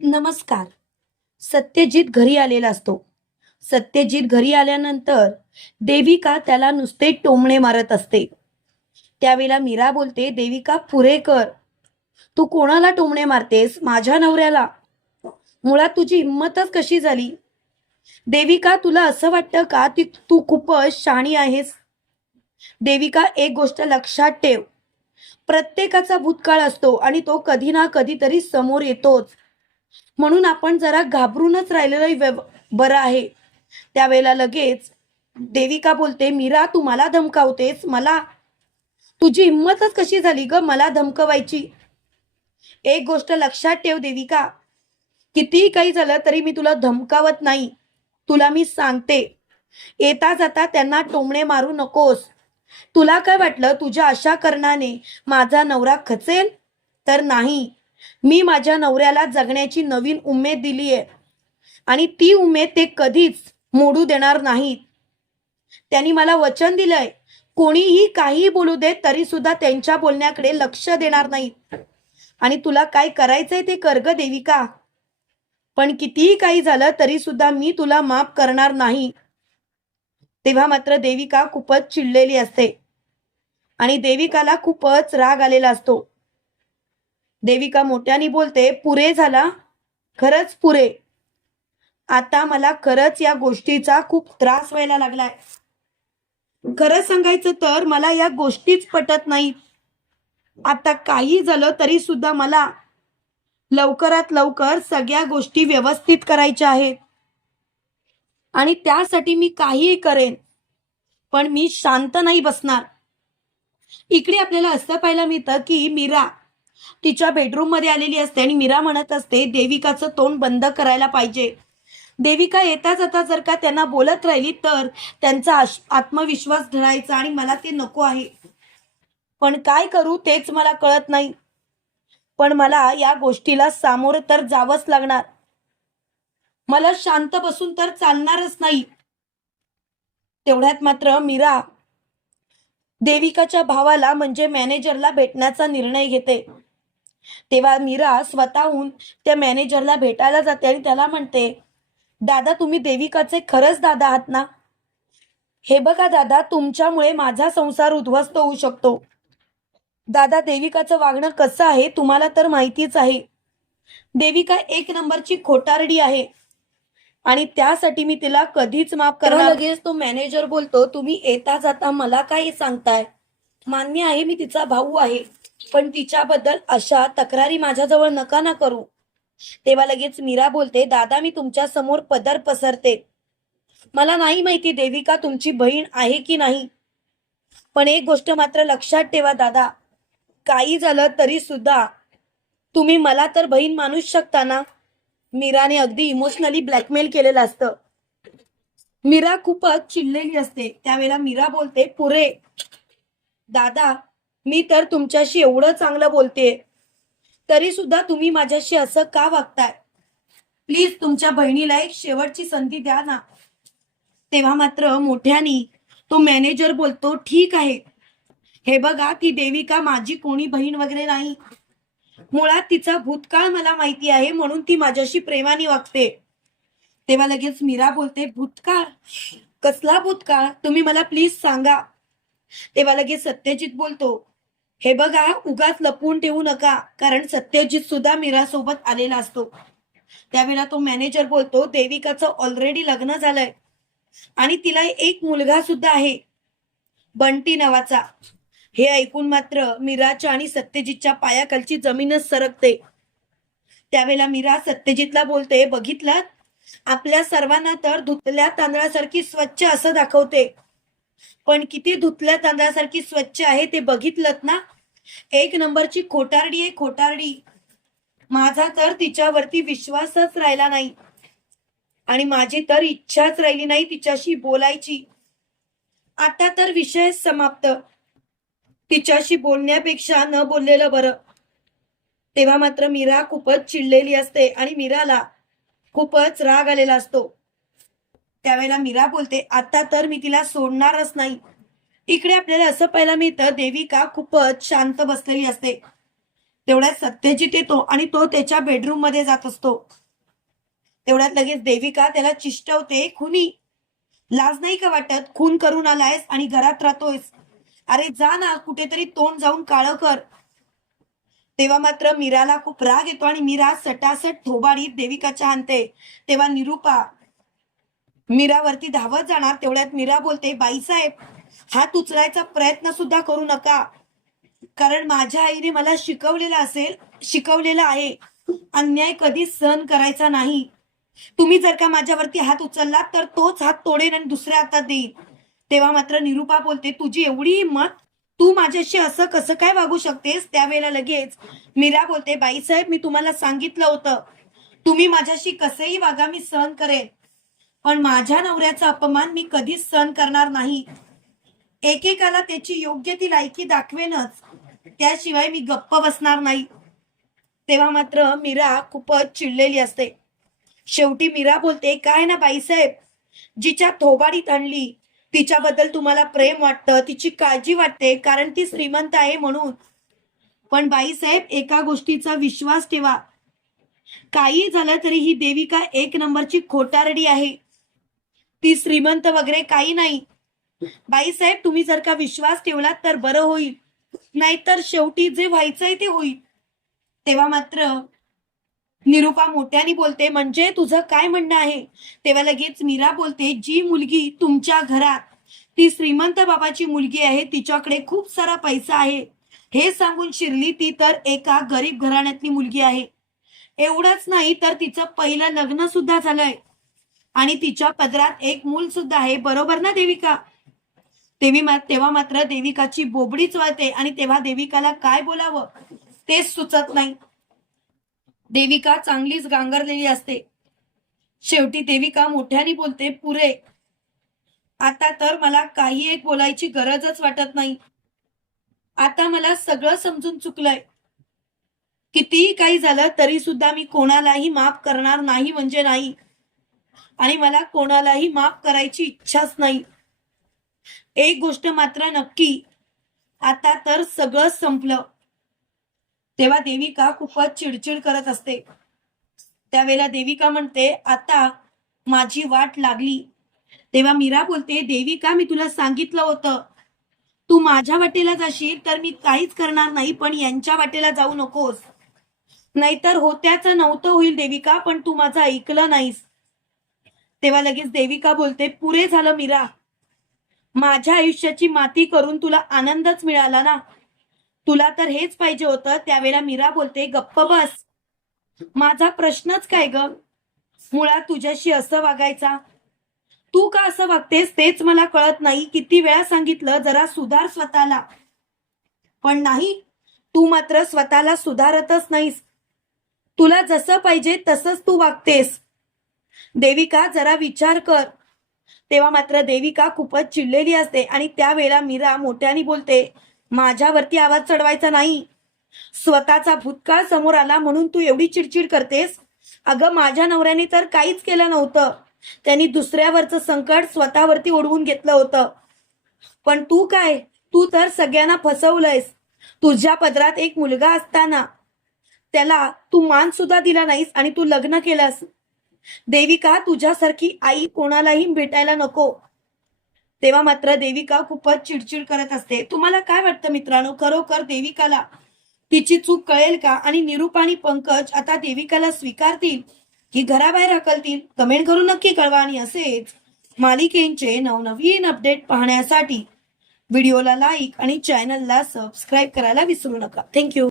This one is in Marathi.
नमस्कार. सत्यजित घरी आलेला असतो. सत्यजित घरी आल्यानंतर देविका त्याला नुसते टोमणे मारत असते. त्यावेळेला मीरा बोलते देविका पुरे कर. तू कोणाला टोमणे मारतेस? माझ्या नवऱ्याला. मुळात तुझी हिंमतच कशी झाली? देविका तुला असं वाटतं का ती तू खूपच शाणी आहेस? देविका एक गोष्ट लक्षात ठेव. प्रत्येकाचा भूतकाळ असतो आणि तो कधी ना कधीतरी समोर येतोच. म्हणून आपण जरा घाबरूनच राहिलेलं व्यव- बरं आहे. त्यावेळेला लगेच देविका बोलते मीरा तू मला धमकावतेस. मला तुझी हिंमतच कशी झाली ग? मला धमकवायची. एक गोष्ट लक्षात ठेव देविका. कितीही काही झालं तरी मी तुला धमकावत नाही. तुला मी सांगते. येता जाता त्यांना टोमणे मारू नकोस. तुला काय वाटलं? तुझ्या अशा करणाने माझा नवरा खचेल? तर नाही. मी माझ्या नवऱ्याला जगण्याची नवीन उमेद दिली आहे. आणि ती उमेद ते कधीच मोडू देणार नाहीत. त्यांनी मला वचन दिलंय. कोणीही काही बोलू दे तरी सुद्धा त्यांच्या बोलण्याकडे लक्ष देणार नाहीत. आणि तुला काय करायचंय ते कर्ग देविका. पण कितीही काही झालं तरी सुद्धा मी तुला माफ करणार नाही. तेव्हा मात्र देविका खूपच चिडलेली असते. आणि देविकाला खूपच राग आलेला असतो. देविका मोठ्याने बोलते पुरे झाला? खरंच पुरे. आता मला खरंच या गोष्टीचा खूप त्रास व्हायला लागलाय. खरं सांगायचं तर मला या गोष्टीच पटत नाहीत आता काही झालं तरी सुद्धा मला लवकरात लवकर सगळ्या गोष्टी व्यवस्थित करायच्या आहेत. आणि त्यासाठी मी काहीही करेन पण मी शांत नाही बसणार. इकडे आपल्याला असं पाहायला मिळतं की मीरा तिच्या बेडरूममध्ये आलेली असते आणि मीरा म्हणत असते देविकाचं तोंड बंद करायला पाहिजे. देविका येता जाता जर का त्यांना बोलत राहिली तर त्यांचा आत्मविश्वास धरायचा आणि मला ते नको आहे. पण काय करू तेच मला कळत नाही. पण मला या गोष्टीला सामोरं तर जावंच लागणार. मला शांत बसून तर चालणारच नाही. तेवढ्यात मात्र मीरा देविकाच्या भावाला म्हणजे मॅनेजरला भेटण्याचा निर्णय घेते. तेव्हा मीरा स्वतःहून त्या मॅनेजरला भेटायला जाते आणि त्याला म्हणते दादा तुम्ही देविकाचे खरंच दादा आहात ना? हे बघा दादा तुमच्यामुळे माझा संसार उद्ध्वस्त होऊ शकतो. दादा देविकाचं वागणं कसं आहे तुम्हाला तर माहितीच आहे. देविका एक नंबरची खोटारडी आहे आणि त्यासाठी मी तिला कधीच माफ करणार लगेच तो मॅनेजर बोलतो तुम्ही येता जाता मला काय सांगताय? मान्य आहे मी तिचा भाऊ आहे. पण तिच्याबद्दल अशा तक्रारी माझ्याजवळ नका ना करू. तेव्हा लगेच मीरा बोलते दादा मी तुमच्यासमोर पदर पसरते. मला नाही माहिती देविका तुमची बहीण आहे की नाही. पण एक गोष्ट मात्र लक्षात ठेवा दादा. काही झालं तरी सुद्धा तुम्ही मला तर बहीण मानूच शकता ना? मीराने अगदी इमोशनली ब्लॅकमेल केलेलं असतं. मीरा खूपच चिडलेली असते. त्यावेळेला मीरा बोलते पुरे दादा मी तर तुमच्याशी एवढं चांगलं बोलते तरी सुद्धा तुम्ही माझ्याशी असं का वागताय? प्लीज तुमच्या बहिणीला एक शेवटची संधी द्या ना. तेव्हा मात्र मोठ्यानी तो मॅनेजर बोलतो ठीक आहे. हे बघा ती देविका माझी कोणी बहीण वगैरे नाही. मुळात तिचा भूतकाळ मला माहिती आहे म्हणून ती माझ्याशी प्रेमाने वागते. तेव्हा लगेच मीरा बोलते भूतकाळ? कसला भूतकाळ? तुम्ही मला प्लीज सांगा. तेव्हा लगेच सत्यजित बोलतो हे बघा उगाच लपवून ठेवू नका कारण सत्यजित सुद्धा मीरा सोबत आलेला असतो. त्यावेळेला तो मॅनेजर बोलतो देविकाचं ऑलरेडी लग्न झालंय आणि तिला एक मुलगा सुद्धा आहे बंटी नावाचा. हे ऐकून मात्र मीराच्या आणि सत्यजितच्या पायाखालची जमीनच सरकते. त्यावेळेला मीरा सत्यजितला बोलते बघितलं आपल्या सर्वांना तर धुतल्या तांदळासारखी स्वच्छ असं दाखवते. पण किती धुतल्या तांदळासारखी स्वच्छ आहे ते बघितलं ना? एक नंबरची खोटारडी आहे खोटारडी. माझा तर तिच्यावरती विश्वासच राहिला नाही. आणि माझी तर इच्छाच राहिली नाही तिच्याशी बोलायची. आता तर विषय समाप्त. तिच्याशी बोलण्यापेक्षा न बोललेलं बरं. तेव्हा मात्र मीरा खूपच चिडलेली असते आणि मीराला खूपच राग आलेला असतो. त्यावेळेला मीरा बोलते आता तर मी तिला सोडणारच नाही. इकडे आपल्याला असं पाहायला मिळतं देविका खूपच शांत बसलेली असते. तेवढ्यात सत्यजित येतो आणि तो त्याच्या बेडरूममध्ये जात असतो. तेवढ्यात लगेच देविका त्याला चिष्टवते खुनी लाज नाही का वाटत? खून करून आलायस आणि घरात राहतोयस. अरे जा ना कुठेतरी तोंड जाऊन काळं कर. तेव्हा मात्र मीराला खूप राग येतो आणि मीरा सटासट थोबाडीत देविकाच्या आणते तेव्हा निरुपा मीरावरती धावत जाणार तेवढ्यात मीरा बोलते बाईसाहेब हात उचलायचा प्रयत्न सुद्धा करू नका. कारण माझ्या आईने मला शिकवलेलं असेल शिकवलेलं आहे. अन्याय कधी सहन करायचा नाही. तुम्ही जर का माझ्यावरती हात उचललात तर तोच हात तोडेन आणि दुसऱ्या हातात देईल तेव्हा मात्र निरुपा बोलते तुझी एवढी हिंमत तू माझ्याशी असं कसं काय वागू शकतेस? त्यावेळेला लगेच मीरा बोलते बाईसाहेब मी तुम्हाला सांगितलं होतं. तुम्ही माझ्याशी कसेही वागा मी सहन करेन. पण माझ्या नवऱ्याचा अपमान मी कधीच सहन करणार नाही. एकेकाला त्याची योग्य ती लायकी दाखवेनच त्याशिवाय मी गप्प बसणार नाही. तेव्हा मात्र मीरा खूपच चिडलेली असते. शेवटी मीरा बोलते काय ना बाईसाहेब जिच्या थोबाडीत आणली तिच्याबद्दल तुम्हाला प्रेम वाटतं तिची काळजी वाटते कारण ती श्रीमंत आहे म्हणून. पण बाईसाहेब एका गोष्टीचा विश्वास ठेवा. काही झालं तरी ही देविका एक नंबरची खोटारडी आहे. ती श्रीमंत वगैरे काही नाही. बाईसाहेब तुम्ही जर का विश्वास ठेवलात तर बरं होईल. नाहीतर शेवटी जे व्हायचंय ते होईल. तेव्हा मात्र निरुपा मोठ्याने बोलते म्हणजे तुझं काय म्हणणं आहे? तेव्हा लगेच मीरा बोलते जी मुलगी तुमच्या घरात ती श्रीमंत बाबाची मुलगी आहे तिच्याकडे खूप सारा पैसा आहे. हे सांगून शिरली ती तर एका गरीब घराण्यातली मुलगी आहे. एवढंच नाही तर तिचं पहिलं लग्न सुद्धा झालंय. आणि तिच्या पदरात एक मूल सुद्धा आहे. बरोबर ना देविका? देवी मा- तेव्हा मात्र देविकाची बोबडीच वळते आणि तेव्हा देविकाला काय बोलावं? तेच सुचत नाही. देविका चांगलीच गांगरलेली असते. शेवटी देविका मोठ्याने बोलते पुरे आता तर मला काही एक बोलायची गरजच वाटत नाही. आता मला सगळं समजून चुकलंय. कितीही काही झालं तरी सुद्धा मी कोणालाही माफ करणार नाही म्हणजे नाही. आणि मला कोणालाही माफ करायची इच्छाच नाही. एक गोष्ट मात्र नक्की आता तर सगळं संपलं. तेव्हा देविका खूपच चिडचिड करत असते. त्यावेळेला देविका म्हणते आता माझी वाट लागली. तेव्हा मीरा बोलते देविका मी तुला सांगितलं होतं. तू माझ्या वाटेला जाशील तर मी काहीच करणार नाही पण यांच्या वाटेला जाऊ नकोस. नाहीतर होत्याचं नव्हतं होईल देविका पण तू माझं ऐकलं नाहीस. तेव्हा लगेच देविका बोलते पुरे झालं मीरा. माझ्या आयुष्याची माती करून तुला आनंदच मिळाला ना. तुला तर हेच पाहिजे होतं. त्यावेळेला मीरा बोलते गप्प बस. माझा प्रश्नच काय ग? मुळात तुझ्याशी असं वागायचा? तू का असं वागतेस तेच मला कळत नाही. किती वेळा सांगितलं जरा सुधार स्वतःला. पण नाही तू मात्र स्वतःला सुधारतच नाहीस. तुला जसं पाहिजे तसंच तू वागतेस. देविका जरा विचार कर. तेव्हा मात्र देविका खूपच चिडलेली असते आणि त्यावेळेला मीरा मोठ्याने बोलते माझ्यावरती आवाज चढवायचा नाही. स्वतःचा भूतकाळ समोर आला म्हणून तू एवढी चिडचिड करतेस? अगं माझ्या नवऱ्याने तर काहीच केलं नव्हतं. त्यांनी दुसऱ्यावरचं संकट स्वतःवरती ओढवून घेतलं होतं. पण तू काय? तू तर सगळ्यांना फसवलंयस. तुझ्या पदरात एक मुलगा असताना त्याला तू मान सुद्धा दिला नाहीस आणि तू लग्न केलंस. देविका तुझ्यासारखी आई कोणालाही भेटायला नको. तेव्हा मात्र देविका खूपच चिडचिड करत असते. तुम्हाला काय वाटतं मित्रांनो? खरोखर देविकाला तिची चूक कळेल का? आणि निरूप आणि पंकज आता देविकाला स्वीकारतील की घराबाहेर हकलतील कमेंट करून नक्की कळवा. आणि असेच मालिकेंचे नवनवीन अपडेट पाहण्यासाठी व्हिडिओला लाईक आणि चॅनलला सबस्क्राईब करायला विसरू नका. थँक्यू.